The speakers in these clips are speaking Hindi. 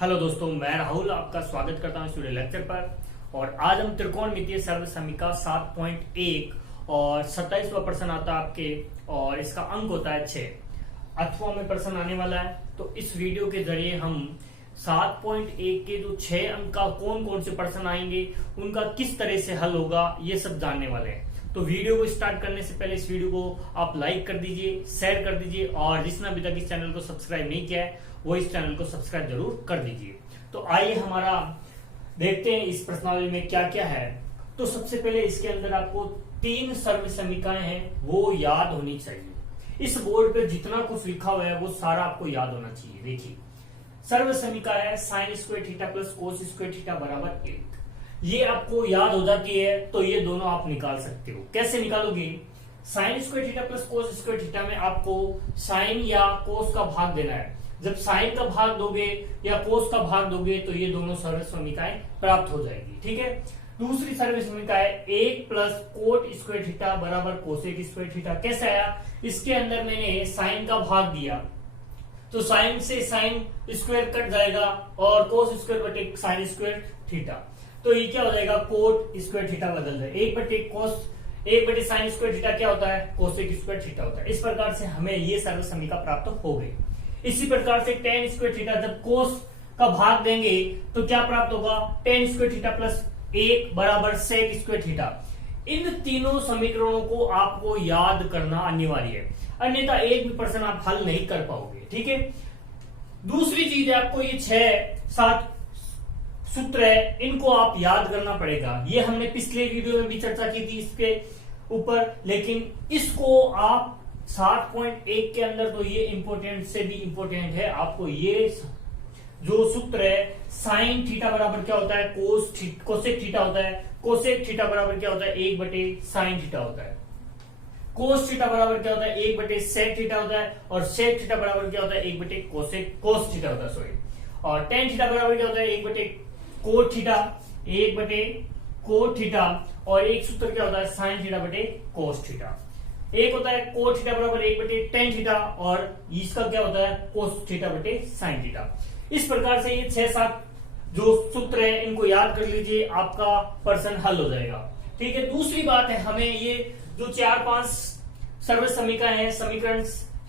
हेलो दोस्तों, मैं राहुल आपका स्वागत करता हूं स्टूडियो लेक्चर पर। और आज हम त्रिकोणमितीय सर्व समीकरण 7.1 और 27वां प्रश्न आता है आपके, और इसका अंक होता है 6। 8वां में प्रश्न आने वाला है। तो इस वीडियो के जरिए हम 7.1 के जो 6 अंक का कौन कौन से प्रश्न आएंगे, उनका किस तरह से हल होगा, ये सब जानने वाले हैं। तो वीडियो को स्टार्ट करने से पहले इस वीडियो को आप लाइक कर दीजिए, शेयर कर दीजिए, और जिसने अभी तक इस चैनल को सब्सक्राइब नहीं किया है वो इस चैनल को सब्सक्राइब जरूर कर दीजिए। तो आइए हमारा देखते हैं इस प्रश्नावली में क्या क्या है। तो सबसे पहले इसके अंदर आपको 3 सर्व समीकरण हैं, वो याद होनी चाहिए। इस बोर्ड पे जितना कुछ लिखा हुआ है वो सारा आपको याद होना चाहिए। देखिए, सर्व समीकरण है sine square theta plus cos square theta बराबर 1। ये आपको याद हो जाती है तो ये दोनों आप निकाल सकते हो। कैसे निकालोगे? Sine square theta plus cos square theta में आपको साइन या कोस का भाग देना है। जब साइन का भाग दोगे या कोस का भाग दोगे तो ये दोनों सर्व समीकरण प्राप्त हो जाएगी। ठीक है। दूसरी सर्व समीकरण है 1 प्लस कोट स्क्वायर थीटा बराबर कोसेक स्क्वायर थीटा। कैसे आया? इसके अंदर मैंने साइन का भाग दिया तो साइन से साइन स्क्वायर कट जाएगा और कोस स्क्वायर बटे साइन स्क्वायर थीटा। तो ये क्या हो जाएगा? कोट स्क्वायर थीटा बदल जाए। 1 बटे साइन स्क्वायर थीटा क्या होता है? कोसेक स्क्वायर थीटा होता है। इस प्रकार से हमें ये सर्व समीकरण प्राप्त हो गई। इसी प्रकार से टेन स्क्वायर थीटा जब कोस का भाग देंगे तो क्या प्राप्त होगा? टेन स्क्वायर थीटा प्लस 1 बराबर सेक स्क्वायर थीटा। इन तीनों समीकरणों को आपको याद करना अनिवार्य है, अन्यथा एक भी प्रश्न आप हल नहीं कर पाओगे। ठीक है। दूसरी चीज है, आपको ये 6-7 सूत्र है, इनको आप याद करना पड़ेगा। ये हमने पिछले वीडियो में भी चर्चा की थी इसके ऊपर, लेकिन इसको आप 7.1 के अंदर तो ये इंपोर्टेंट से भी इंपोर्टेंट है। आपको ये जो सूत्र है, साइन थीटा बराबर क्या होता है? कोसेक थीटा होता है। कोसेक थीटा बराबर क्या होता है? 1 बटे साइन थीटा होता है। कोस थीटा बराबर क्या होता है? 1 बटे सेक थीटा होता है। और सेक थीटा बराबर क्या होता है? 1 बटे कोस थीटा होता है, सॉरी। और टेन थीटा बराबर क्या होता है? 1 बटे कोट थीटा, 1 बटे कोट थीटा। और एक सूत्र क्या होता है? साइन थीटा बटे कोस थीटा। एक होता है कोट थीटा बराबर 1 बटे टेन थीटा, और इसका क्या होता है? कोस थीटा बटे साइन थीटा। इस प्रकार से ये 6-7 जो सूत्र है इनको याद कर लीजिए, आपका प्रश्न हल हो जाएगा। ठीक है। दूसरी बात है, हमें ये जो 4-5 सर्व समीकरण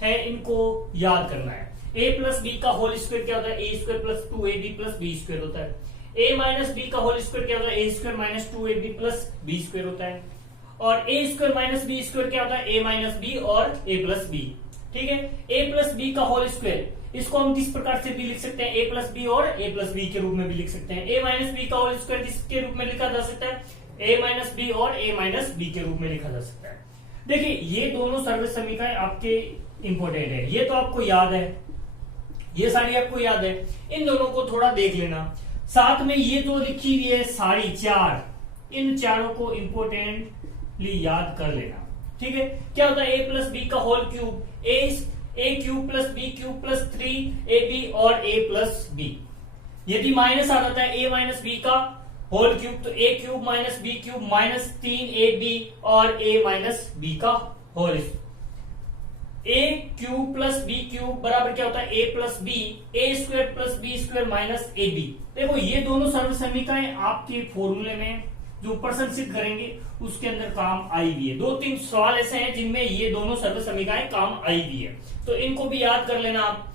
है इनको याद करना है। a प्लस बी का होल स्क्वायर क्या होता है? A square plus 2ab plus B square होता है। a माइनस बी का होल स्क्वायर क्या होता है? A square minus 2ab plus B square होता है। और A square minus B square क्या होता है? ए माइनस बी और ए प्लस बी। ठीक है। ए प्लस बी का होल स्क्वायर, इसको हम किस प्रकार से भी लिख सकते हैं? ए प्लस बी और ए प्लस बी के रूप में भी लिख सकते हैं। ए माइनस बी का होल स्क्वायर किसके रूप में लिखा जा सकता है? ए माइनस बी और ए माइनस बी के रूप में लिखा जा सकता है। देखिए, ये दोनों सर्व समीकरण आपके इंपोर्टेंट है, ये तो आपको याद है, ये सारी आपको याद है। इन दोनों को थोड़ा देख लेना। साथ में ये जो लिखी हुई है सारी 4, इन चारों को इंपोर्टेंटली याद कर लेना। ठीक है। क्या होता है? ए प्लस बी का whole cube, A cube plus B cube plus 3ab और ए प्लस बी। यदि माइनस आ जाता है ए माइनस बी का होल क्यूब, तो A cube minus B cube minus 3ab और ए माइनस बी का whole. A cube plus B cube बराबर क्या होता है? A plus B, A square plus B square minus A B. देखो, ये दोनों सर्व समीकरण आपके फॉर्मूले में जो प्रश्न सिद्ध करेंगे उसके अंदर काम आई भी है। 2-3 सवाल ऐसे हैं जिनमें ये दोनों सर्व समीकरण काम आई भी है, तो इनको भी याद कर लेना आप।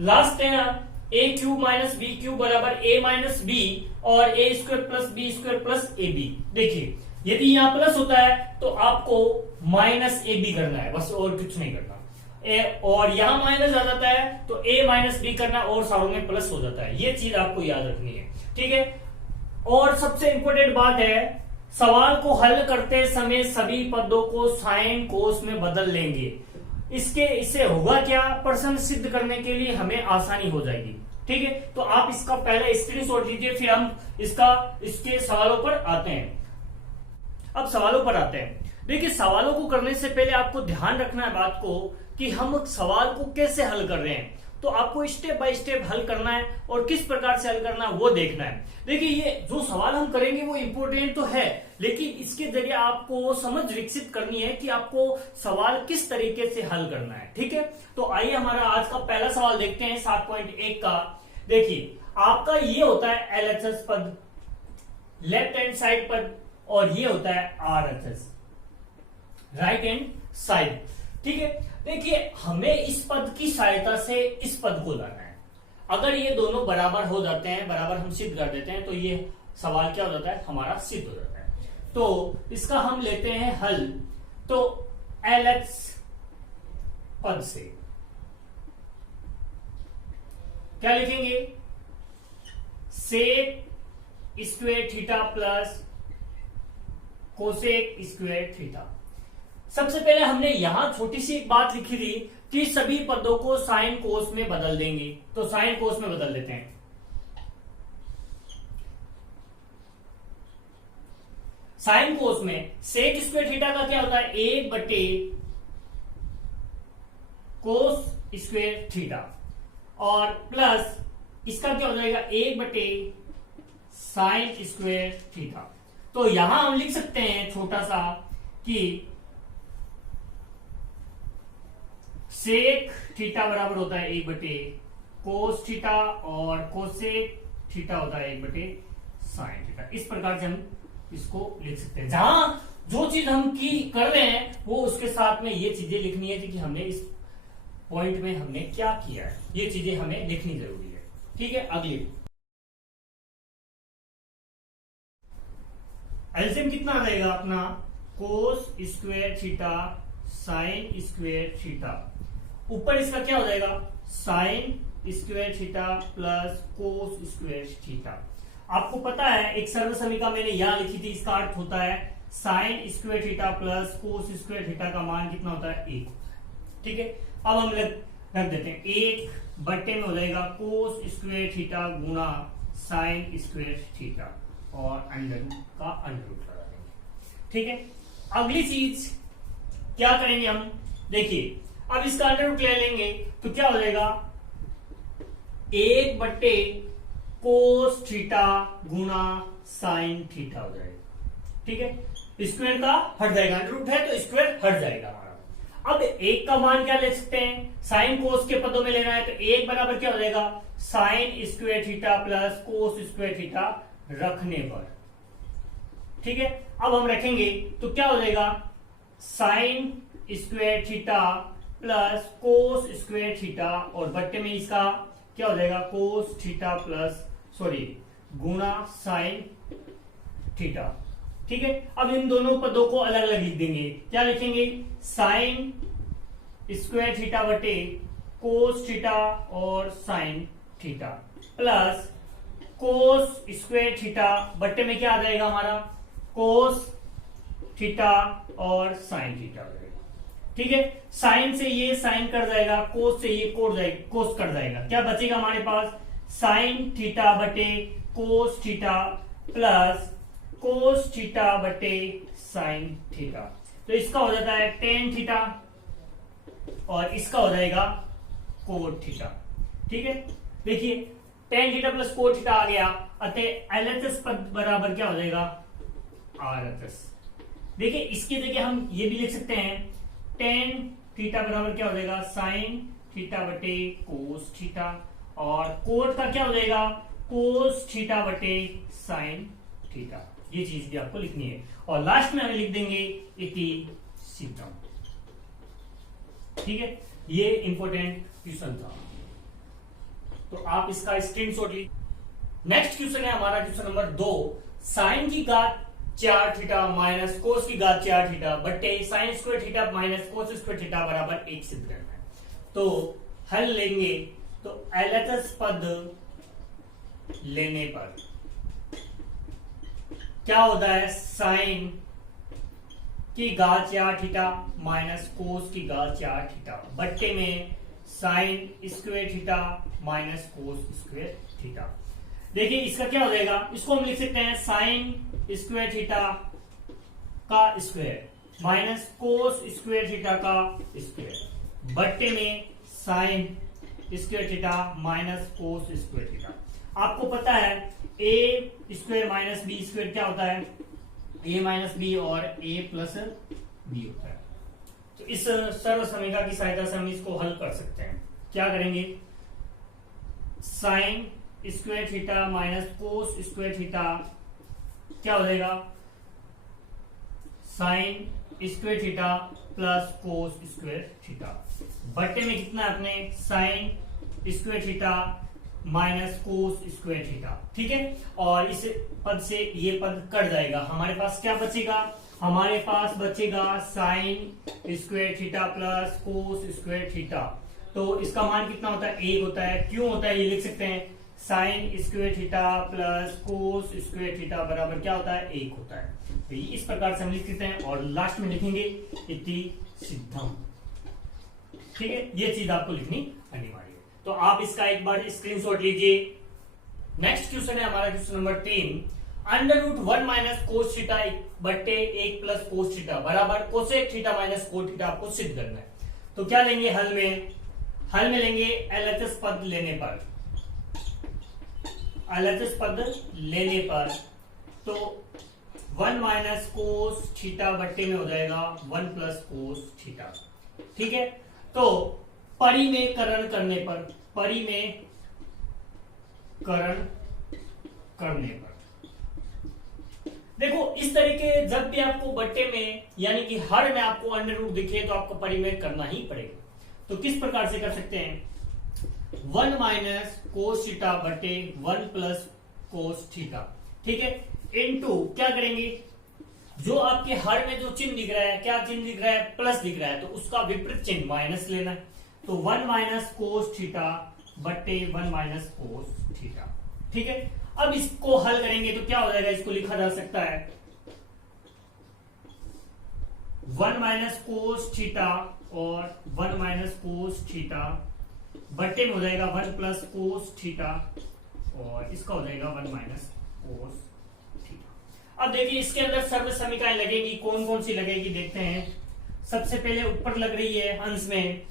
लास्ट है ना, A cube minus B cube बराबर ए माइनस बी और A square plus B square plus A B. देखिए, यदि यहाँ प्लस होता है तो आपको माइनस ए बी करना है, बस और कुछ नहीं करना। और यहां माइनस आ जाता है तो ए माइनस बी करना, और सारों में प्लस हो जाता है। ये चीज आपको याद रखनी है। ठीक है। और सबसे इंपॉर्टेंट बात है, सवाल को हल करते समय सभी पदों को साइन कोस में बदल लेंगे। इससे होगा क्या? प्रश्न सिद्ध करने के लिए हमें आसानी हो जाएगी। ठीक है। तो आप इसका पहले स्क्रीनशॉट लीजिए, फिर हम इसके सवालों पर आते हैं। अब सवालों पर आते हैं। देखिए, सवालों को करने से पहले आपको ध्यान रखना है बात को कि हम सवाल को कैसे हल कर रहे हैं। तो आपको स्टेप बाय स्टेप हल करना है, और किस प्रकार से हल करना है वो देखना है। देखिए, ये जो सवाल हम करेंगे वो इंपोर्टेंट तो है, लेकिन इसके जरिए आपको समझ विकसित करनी है कि आपको सवाल किस तरीके से हल करना है। ठीक है। तो आइए हमारा आज का पहला सवाल देखते हैं 7.1 का। देखिए आपका ये होता है LHS पद लेफ्ट हैंड साइड पद, और ये होता है RHS राइट हैंड साइड। ठीक है, देखिए हमें इस पद की सहायता से इस पद को लाना है। अगर ये दोनों बराबर हो जाते हैं, बराबर हम सिद्ध कर देते हैं, तो ये सवाल क्या हो जाता है, हमारा सिद्ध हो जाता है। तो इसका हम लेते हैं हल। तो LH पद से क्या लिखेंगे, sec square theta plus cosec square theta. सबसे पहले हमने यहां छोटी सी एक बात लिखी थी कि सभी पदों को साइन कोस में बदल देंगे, तो साइन कोस में बदल देते हैं। साइन कोस में सेक स्क्वायर थीटा का क्या होता है, 1/कोस स्क्वायर थीटा, और प्लस इसका क्या हो जाएगा 1/साइन स्क्वायर थीटा। तो यहां हम लिख सकते हैं छोटा सा कि सेक थीटा बराबर होता है 1/कोस थीटा, और कोसेक थीटा होता है 1/साइन थीटा। इस प्रकार से हम इसको लिख सकते हैं। जहां जो चीज हम की कर रहे हैं वो उसके साथ में ये चीजें लिखनी है कि हमने इस पॉइंट में हमने क्या किया है, ये चीजें हमें लिखनी जरूरी है। ठीक है, अगली एलसीएम कितना आ जाएगा अपना, cos square theta sine square theta, ऊपर इसका क्या हो जाएगा sine square theta plus cos square theta. आपको पता है एक सर्व समीकरण मैंने यहां लिखी थी, इसका अर्थ होता है sine square theta plus cos square theta का मान कितना होता है 1 होता है। ठीक है, अब हम रख देते हैं 1/में हो जाएगा कोस स्क्वायर थीटा गुना साइन स्क्वायर थीटा, और अंडर का अंडर रूट लगा देंगे। ठीक है, अगली चीज क्या करेंगे हम, देखिए अब इसका अंडर रूट ले लेंगे तो क्या हो जाएगा 1/कोस थीटा गुना साइन थीटा हो जाएगा। ठीक है, स्क्वायर का हट जाएगा, अंडर रूट है तो स्क्वायर हट जाएगा हमारा। अब 1 का मान क्या ले सकते हैं, साइन कोस के पदों में लेना है, तो 1 बराबर क्या हो जाएगा sine square theta plus cos square theta रखने पर। ठीक है, अब हम रखेंगे तो क्या हो जाएगा sine square theta plus cos square theta, और बट्टे में इसका क्या हो जाएगा कोस थीटा प्लस गुना साइन थीटा। ठीक है, अब इन दोनों पदों को अलग अलग लिख देंगे। क्या लिखेंगे साइन स्क्वायर थीटा बटे कोस थीटा और sine theta, plus cos square theta बट्टे में क्या आ जाएगा हमारा कोस थीटा और साइन थीटा हो जाएगा। ठीक है, साइन से ये साइन कट जाएगा, कोस से ये कोस कट जाएगा, क्या बचेगा हमारे पास साइन थीटा बटे cos theta plus cos theta बटे साइन थीटा। तो इसका हो जाता है टेन थीटा और इसका हो जाएगा कोट थीटा। ठीक है, देखिए tan theta plus cot theta आ गया, अतः एलएचएस पद बराबर क्या हो जाएगा आरएचएस। देखिए इसकी जगह हम ये भी लिख सकते हैं टेन थीटा बराबर क्या हो जाएगा साइन थीटा बटे कोस थीटा, और कोट का क्या हो जाएगा कोस थीटा बटे साइन थीटा। ये चीज भी आपको लिखनी है, और लास्ट में हम लिख देंगे इति सिद्धम। ठीक है, ये इंपॉर्टेंट क्वेश्चन था, तो आप इसका स्क्रीनशॉट लीजिए। नेक्स्ट क्वेश्चन है हमारा क्वेश्चन नंबर 2, साइन की घात 4 थीटा माइनस कोस की घात 4 थीटा बटे sine square theta minus cos square theta बराबर 1 सिद्ध करना है। तो हल लेंगे तो एलएचएस पद लेने पर क्या होता है साइन की घात 4 थीटा माइनस कोस की घात 4 थीटा बट्टे में sine square theta minus cos square theta. देखिए इसका क्या हो जाएगा, इसको हम लिख सकते हैं साइन स्क्वायर थीटा का square minus cos square theta का स्क्वायर बट्टे में sine square theta minus cos square theta. आपको पता है A square minus B square क्या होता है ए माइनस बी और ए प्लस बी होता है। तो इस सर्व समीकरण की सहायता से हम इसको हल कर सकते हैं। क्या करेंगे sine square theta minus cos square theta क्या हो जाएगा, sine square theta plus cos square theta. बट्टे में कितना है अपने, sine square theta minus cos square theta. ठीक है, और इस पद से ये पद कट जाएगा, हमारे पास क्या बचेगा, हमारे पास बचेगा sine square theta plus cos square theta. तो इसका मान कितना होता है, 1 होता है। क्यों होता है ये लिख सकते हैं, sine square theta plus cos square theta बराबर क्या होता है, 1 होता है। तो इस प्रकार से हम लिख सकते हैं और लास्ट में लिखेंगे इति सिद्धम। ठीक है, ये चीज आपको लिखनी अनिवार्य है। तो आप इसका एक बार स्क्रीनशॉट लीजिए। नेक्स्ट क्वेश्चन है हमारा question number 3, under root 1 minus cos theta बट्टे 1 प्लस कोस थीटा बराबर cosec theta minus cot theta आपको सिद्ध करना है। तो क्या लेंगे हल में लेंगे एलएचएस पद लेने पर, एलएचएस पद लेने पर तो 1 माइनस कोस थीटा बट्टे में हो जाएगा 1 प्लस कोस थीटा। ठीक है, तो परिमेयकरण करने पर, परिमेयकरण करने पर देखो इस तरीके, जब भी आपको बट्टे में यानी कि हर में आपको अंडर रूट दिखे तो आपको परिमेय करना ही पड़ेगा। तो किस प्रकार से कर सकते हैं, 1 माइनस कोस थीटा बटे 1 प्लस कोस थीटा। ठीक है, इनटू क्या करेंगे, जो आपके हर में जो चिन्ह दिख रहा है, क्या चिन्ह दिख रहा है, प्लस दिख रहा है, तो उसका विपरीत चिन्ह माइनस लेना है। तो 1 माइनस कोस थीटा बटे 1 माइनस कोस थीटा। ठीक है, अब इसको हल करेंगे तो क्या हो जाएगा, इसको लिखा जा सकता है 1 माइनस कोस थीटा और 1 माइनस कोस थीटा बट्टे में हो जाएगा 1 प्लस कोस थीटा और इसका हो जाएगा 1 माइनस कोस थीटा। अब देखिए इसके अंदर सर्व समीकरण लगेगी, कौन कौन सी लगेगी देखते हैं। सबसे पहले ऊपर लग रही है अंश में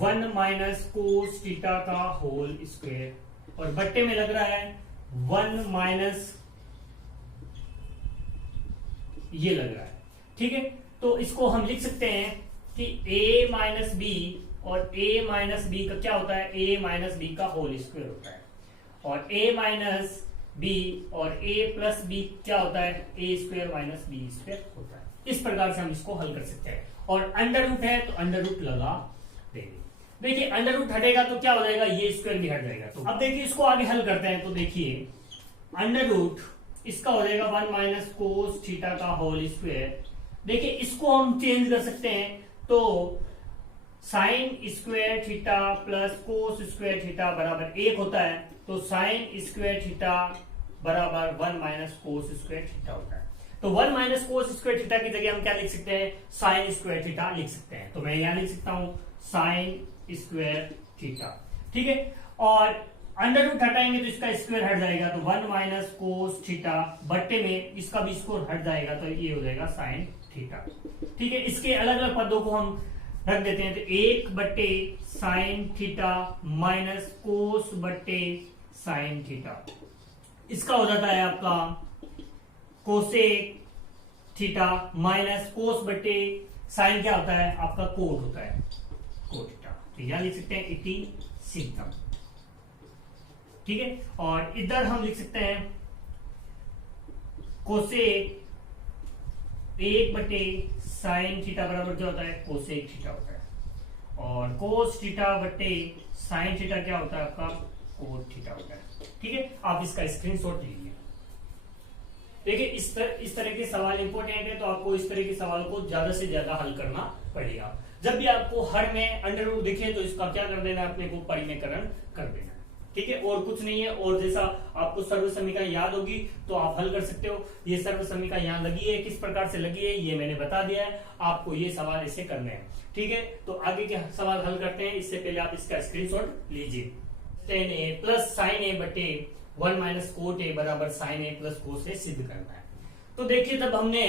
1 माइनस कोस थीटा का होल स्क्वायर और बट्टे में लग रहा है 1 माइनस, ये लग रहा है। ठीक है, तो इसको हम लिख सकते हैं कि a माइनस बी और a माइनस बी का क्या होता है, a माइनस बी का होल स्क्वायर होता है और a माइनस बी और a प्लस बी क्या होता है, a square minus B square होता है। इस प्रकार से हम इसको हल कर सकते हैं और अंडर रूट है तो अंडर रूट लगा देंगे। देखिए अंडर रूट हटेगा तो क्या हो जाएगा, ये स्क्वायर भी हट जाएगा। तो अब देखिए इसको आगे हल करते हैं। तो देखिए अंडर रूट इसका हो जाएगा 1 माइनस कोस थीटा का होल स्क्वायर। देखिए इसको हम चेंज कर सकते हैं, तो sine square theta plus cos square theta बराबर 1 होता है। तो साइन स्क्वायर थीटा बराबर 1 माइनस कोस स्क्वायर थीटा होता है। तो 1 माइनस कोस स्क्वायर थीटा की जगह हम क्या लिख सकते हैं, साइन स्क्वायर थीटा लिख सकते हैं। तो मैं यहां लिख सकता हूं साइन स्क्वायर थीटा। ठीक है, और अंडर रूट हटाएंगे तो इसका स्क्वायर हट जाएगा, तो 1 माइनस कोस थीटा बट्टे में इसका भी स्क्वायर हट जाएगा, तो ये हो जाएगा साइन थीटा। ठीक है, इसके अलग अलग पदों को हम रख देते हैं। तो 1 बट्टे साइन थीटा माइनस कोस बट्टे साइन थीटा, इसका हो जाता है आपका कोसेक थीटा माइनस कोस बट्टे साइन क्या होता है आपका, कोट होता है, कोट थीटा। तो यहां लिख सकते हैं इति सिद्धम। ठीक है, और इधर हम लिख सकते हैं कोसेक 1 बटे साइन थीटा बराबर क्या होता है, कोसेक थीटा होता है और कोस थीटा बटे साइन थीटा क्या होता है आपका, कोट थीटा होता है। ठीक है, आप इसका स्क्रीनशॉट लीजिए। देखिए इस तरह के सवाल इंपॉर्टेंट है, तो आपको इस तरह के सवाल को ज्यादा से ज्यादा हल करना पड़ेगा। जब भी आपको हर में अंडर रूट दिखे तो इसका क्या कर देना है, अपने को परिमेयकरण कर देना है। ठीक है, और कुछ नहीं है। और जैसा आपको सर्व समीकरण याद होगी तो आप हल कर सकते हो। ये सर्व समीकरण यहाँ लगी है, किस प्रकार से लगी है ये मैंने बता दिया है, आपको ये सवाल ऐसे करने हैं। ठीक है, तो आगे के सवाल हल करते हैं। इससे पहले आप इसका स्क्रीनशॉट लीजिए। tan a प्लस साइन ए बटे 1 माइनस कोट ए बराबर साइन ए प्लस कोस ए सिद्ध करना है। तो देखिए जब हमने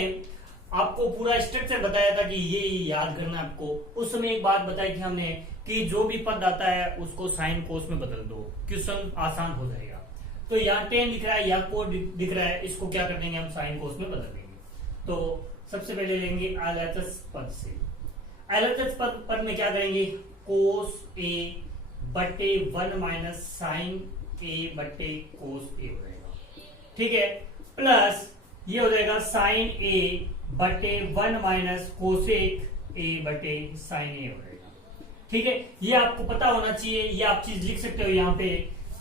आपको पूरा स्ट्रक्चर बताया था कि ये याद करना है आपको, उस समय एक बात बताई थी हमने कि जो भी पद आता है उसको साइन कोस में बदल दो, क्वेश्चन आसान हो जाएगा। तो यहाँ टेन दिख रहा है, यहाँ कोट दिख रहा है, इसको क्या कर देंगे हम साइन कोस में बदल देंगे। तो सबसे पहले लेंगे एलएचएस पद से। एलएचएस पद में क्या करेंगे, कोस ए बटे 1 माइनस साइन ए बटे कोस ए हो जाएगा, ठीक है। प्लस ये हो जाएगा साइन ए बटे 1 माइनस कोसेक ए बटे साइन ए हो जाएगा, ठीक है। ये आपको पता होना चाहिए, ये आप चीज लिख सकते हो यहाँ पे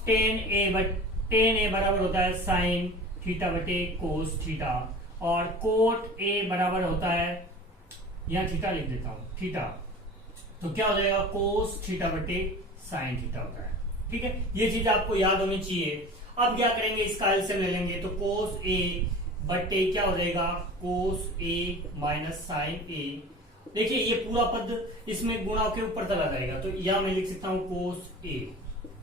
टेन ए बराबर होता है साइन थीटा बटे कोस थीटा, और कोट ए बराबर होता है, यहाँ थीटा लिख देता हूं, थीटा, तो क्या हो जाएगा कोस थीटा बटे साइन थीटा होता है, ठीक है। ये चीज आपको याद होनी चाहिए। अब क्या करेंगे, इसका एलसीएम ले लेंगे, तो कोस ए बटे क्या हो जाएगा कोस ए माइनस साइन ए। देखिए ये पूरा पद इसमें गुणा के ऊपर चला जाएगा, तो यहां मैं लिख सकता हूं कोस ए,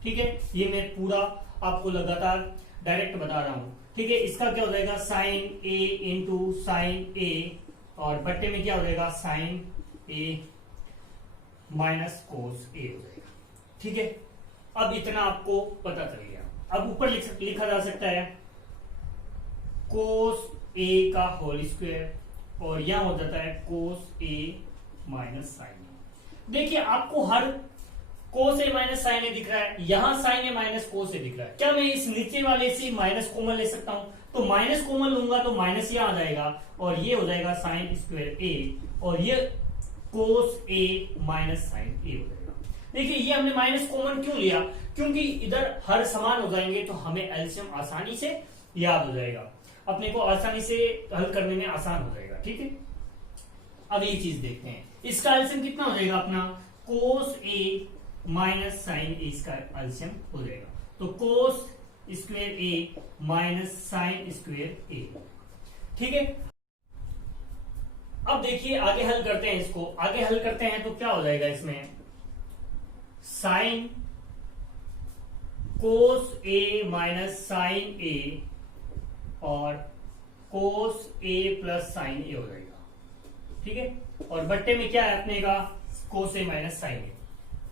ठीक है। ये मैं पूरा आपको लगातार डायरेक्ट बता रहा हूं, ठीक है। इसका क्या हो जाएगा साइन ए इंटू साइन ए, और बट्टे में क्या हो जाएगा साइन ए माइनस कोस ए हो जाएगा, ठीक है। अब इतना आपको पता चल गया। अब ऊपर लिखा जा सकता है कोस ए का होल स्क्वायर, और यहां हो जाता है कोस ए माइनस साइन ए। देखिए आपको हर कोस ए माइनस साइन ए दिख रहा है, यहां साइन ए माइनस कोस ए दिख रहा है। क्या मैं इस नीचे वाले से माइनस कॉमन ले सकता हूं? तो माइनस कॉमन लूंगा तो माइनस यहां आ जाएगा, और ये हो जाएगा साइन स्क्वायर ए, और ये कोस ए माइनस साइन ए हो जाएगा। देखिए ये हमने माइनस कॉमन क्यों लिया? क्योंकि इधर हर समान हो जाएंगे तो हमें एलसीएम आसानी से याद हो जाएगा, अपने को आसानी से हल करने में आसान हो जाएगा, ठीक है। अब ये चीज देखते हैं, इसका एलसीएम कितना हो जाएगा अपना कोस ए माइनस साइन ए, इसका एलसीएम हो जाएगा, तो कोस स्क्वायर ए माइनस साइन स्क्वायर ए, ठीक है। अब देखिए आगे हल करते हैं, इसको आगे हल करते हैं तो क्या हो जाएगा इसमें साइन कोस ए माइनस साइन ए और कोस ए प्लस साइन ए हो जाएगा, ठीक है। और बट्टे में क्या है अपने का कोस ए माइनस साइन ए,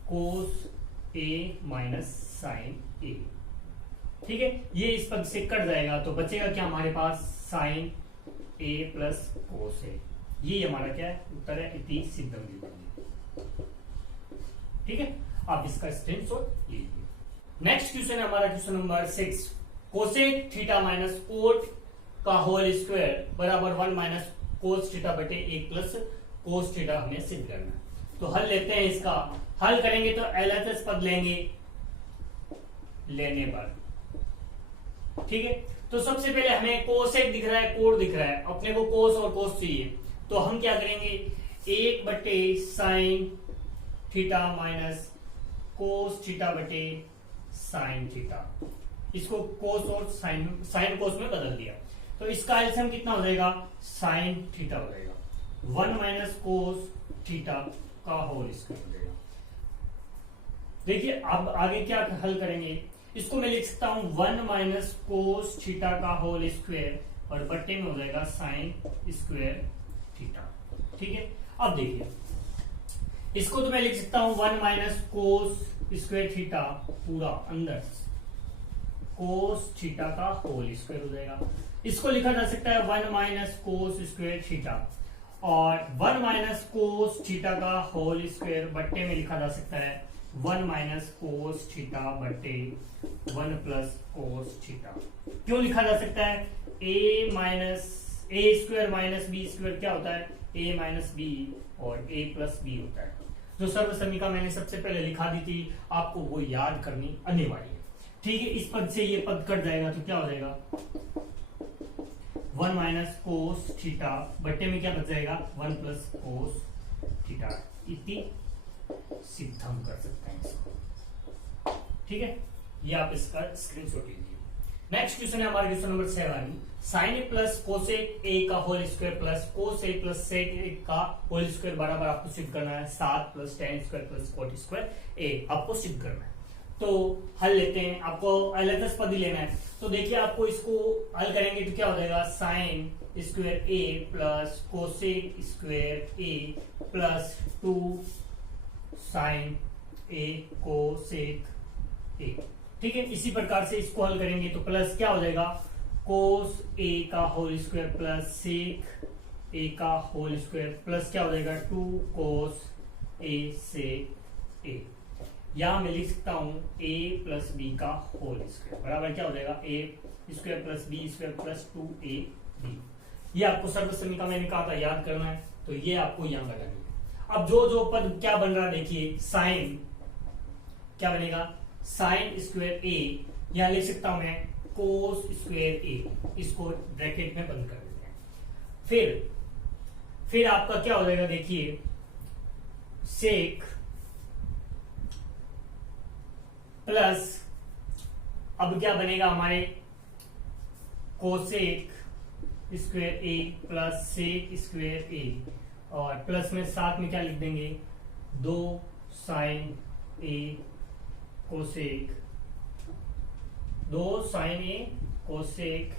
कोस ए माइनस साइन ए, ठीक है। ये इस पद से कट जाएगा तो बचेगा क्या हमारे पास साइन ए प्लस कोस ए। ये हमारा क्या है उत्तर है, इति सिद्धम विद्धि, ठीक है। आप इसका स्क्रीनशॉट लीजिए। नेक्स्ट क्वेश्चन है हमारा question number 6, cosec theta minus coat का होल स्क्वायर बराबर 1 माइनस कोस थीटा बटे 1 प्लस कोस थीटा हमें सिद्ध करना है। तो हल लेते हैं, इसका हल करेंगे तो एलएचएस पद लेंगे लेने पर, ठीक है। तो सबसे पहले हमें कोसेक दिख रहा है, कोट दिख रहा है, अपने को कोस और कोस चाहिए, तो हम क्या करेंगे 1 बटे sine theta minus cos theta बटे साइन थीटा, इसको कोस और साइन कोस में बदल दिया, तो इसका एलसीएम कितना हो जाएगा साइन थीटा हो जाएगा, 1 माइनस कोस थीटा का होल स्क्वायर हो जाएगा। देखिए अब आगे क्या हल करेंगे, इसको मैं लिख सकता हूं 1 माइनस कोस थीटा का होल स्क्वायर, और बट्टे में हो जाएगा साइन स्क्वायर थीटा, ठीक है। अब देखिए इसको तो मैं लिख सकता हूं 1 माइनस कोस स्क्वायर थीटा पूरा अंदर कोस थीटा का होल स्क्वायर हो जाएगा। इसको लिखा जा सकता है 1 माइनस कोस स्क्वायर थीटा, और 1 माइनस कोस थीटा का होल स्क्वायर बट्टे में लिखा जा सकता है 1 माइनस कोस थीटा बट्टे 1 प्लस कोस थीटा। क्यों लिखा जा सकता है A square minus B square क्या होता है ए माइनस बी, और ए प्लस बी होता है। जो सर्व समीका मैंने सबसे पहले लिखा दी थी, आपको वो याद करनी अनिवार्य है, ठीक है। इस पद से ये पद कट जाएगा तो क्या हो जाएगा 1 माइनस कोस थीटा बट्टे में क्या बच जाएगा 1 प्लस कोस थीटा, इति सिद्धम कर सकते हैं इसको, ठीक है। ये आप इसका स्क्रीनशॉट लीजिए। नेक्स्ट क्वेश्चन है हमारा question number 7, sine A plus cosec A का whole square plus cos A plus sec A का होल स्क्वायर बराबर आपको सिद्ध करना है 7 plus tan square plus cot square A, आपको सिद्ध करना है। तो हल लेते हैं, आपको एलएचएस पद ही लेना है। तो देखिए आपको इसको हल करेंगे तो क्या हो जाएगा sine square A plus cosec square A plus 2 sine A cosec A, ठीक है। इसी प्रकार से इसको हल करेंगे तो प्लस क्या हो जाएगा कोस ए का whole square plus sec A का होल स्क्वायर प्लस क्या हो जाएगा 2 कोस ए सेक ए। यहां मैं लिख सकता हूं a प्लस बी का होल स्क्वायर बराबर क्या हो जाएगा a square plus B square plus 2ab। ये आपको सर्वसमीका मैंने कहा था याद करना है, तो ये आपको यहां लगानी है। अब जो जो पद क्या बन रहा है देखिए, साइन क्या बनेगा, साइन स्क्वायर a, यहां लिख सकता हूं मैं कोस स्क्वायर a, इसको ब्रैकेट में बंद कर देते हैं। फिर आपका क्या हो जाएगा देखिए, सेक प्लस अब क्या बनेगा हमारे cosec square A plus sec square A, और प्लस में साथ में क्या लिख देंगे, 2 sine A cosec, 2 sine A cosec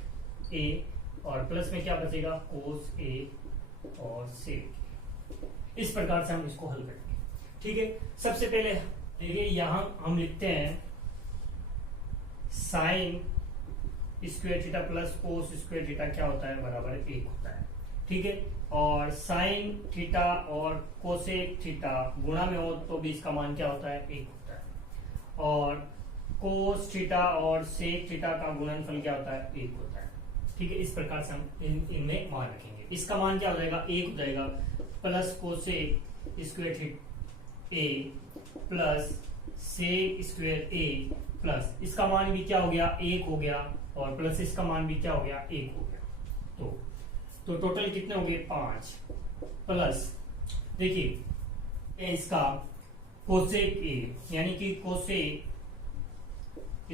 A, और प्लस में क्या बचेगा कोस ए और सेक। इस प्रकार से हम इसको हल करेंगे। ठीक है, सबसे पहले देखिए यहां हम लिखते हैं sine square theta plus cos square theta क्या होता है, बराबर 1 होता है। ठीक है, और साइन थीटा और कोसेक थीटा गुणा में हो तो भी इसका मान क्या होता है, 1 होता है। और कोस थीटा और सेक थीटा का गुणनफल क्या होता है, 1 होता है। ठीक है, इस प्रकार से हम इनमें मान रखेंगे। इसका मान क्या हो जाएगा, 1 हो जाएगा plus cosec square theta A plus sec square A plus इसका मान भी क्या हो गया, 1 हो गया, और प्लस इसका मान भी क्या हो गया, 1 हो गया। तो टोटल कितने हो गए, 5 प्लस देखिए इसका कोसेक ए, यानी कि कोसेक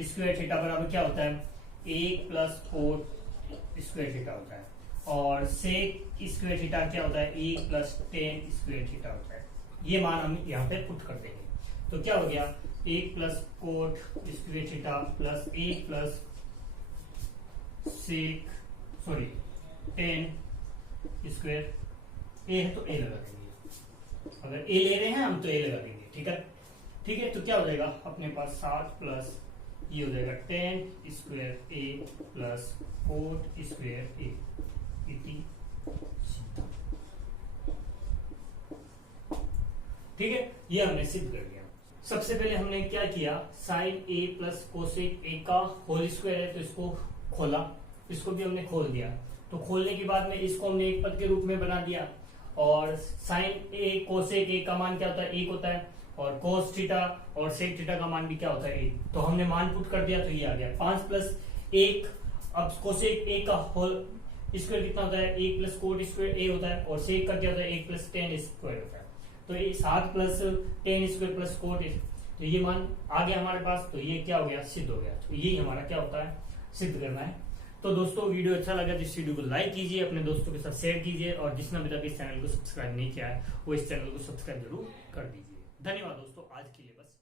स्क्वायर थीटा बराबर क्या होता है, 1 प्लस कोट स्क्वायर थीटा होता है, और सेक स्क्वायर थीटा क्या होता है, 1 प्लस टेन स्क्वायर थीटा होता है। ये मान हम यहाँ पे पुट कर देंगे, तो क्या हो गया, 1 plus cot square theta plus 1 plus sec sorry tan square A है तो ए लगा देंगे, अगर ए ले रहे हैं हम तो ए लगा देंगे। ठीक है, ठीक है, तो क्या हो जाएगा अपने पास 7 प्लस ये हो जाएगा 10 square A plus cot square ए इति। ठीक है, ये हमने सिद्ध कर लिया। सबसे पहले हमने क्या किया, sine A plus cosec A का होल स्क्वायर है तो इसको खोला, इसको भी हमने खोल दिया। तो खोलने के बाद में इसको हमने एक पद के रूप में बना दिया, और साइन ए कोसेक ए का मान क्या होता है, 1 होता है, और कोस थीटा और सेक थीटा का मान भी क्या होता है, 1। तो हमने मान पुट कर दिया तो ये आ गया 5 प्लस 1। अब कोसेक ए का होल स्क्वायर कितना होता है, 1 प्लस कोट स्क्वायर ए होता है, और सेक का क्या होता है, 1 प्लस टेन स्क्वायर होता है। तो ये 7 प्लस 10 स्क्वायर प्लस कोट, तो ये मान आ गया हमारे पास, तो ये क्या हो गया, सिद्ध हो गया। तो यही हमारा क्या होता है, सिद्ध करना है। तो दोस्तों वीडियो अच्छा लगा तो इस वीडियो को लाइक कीजिए, अपने दोस्तों के साथ शेयर कीजिए, और जिसने अभी तक इस चैनल को सब्सक्राइब नहीं किया है वो इस चैनल को सब्सक्राइब जरूर कर दीजिए। धन्यवाद दोस्तों, आज के लिए बस।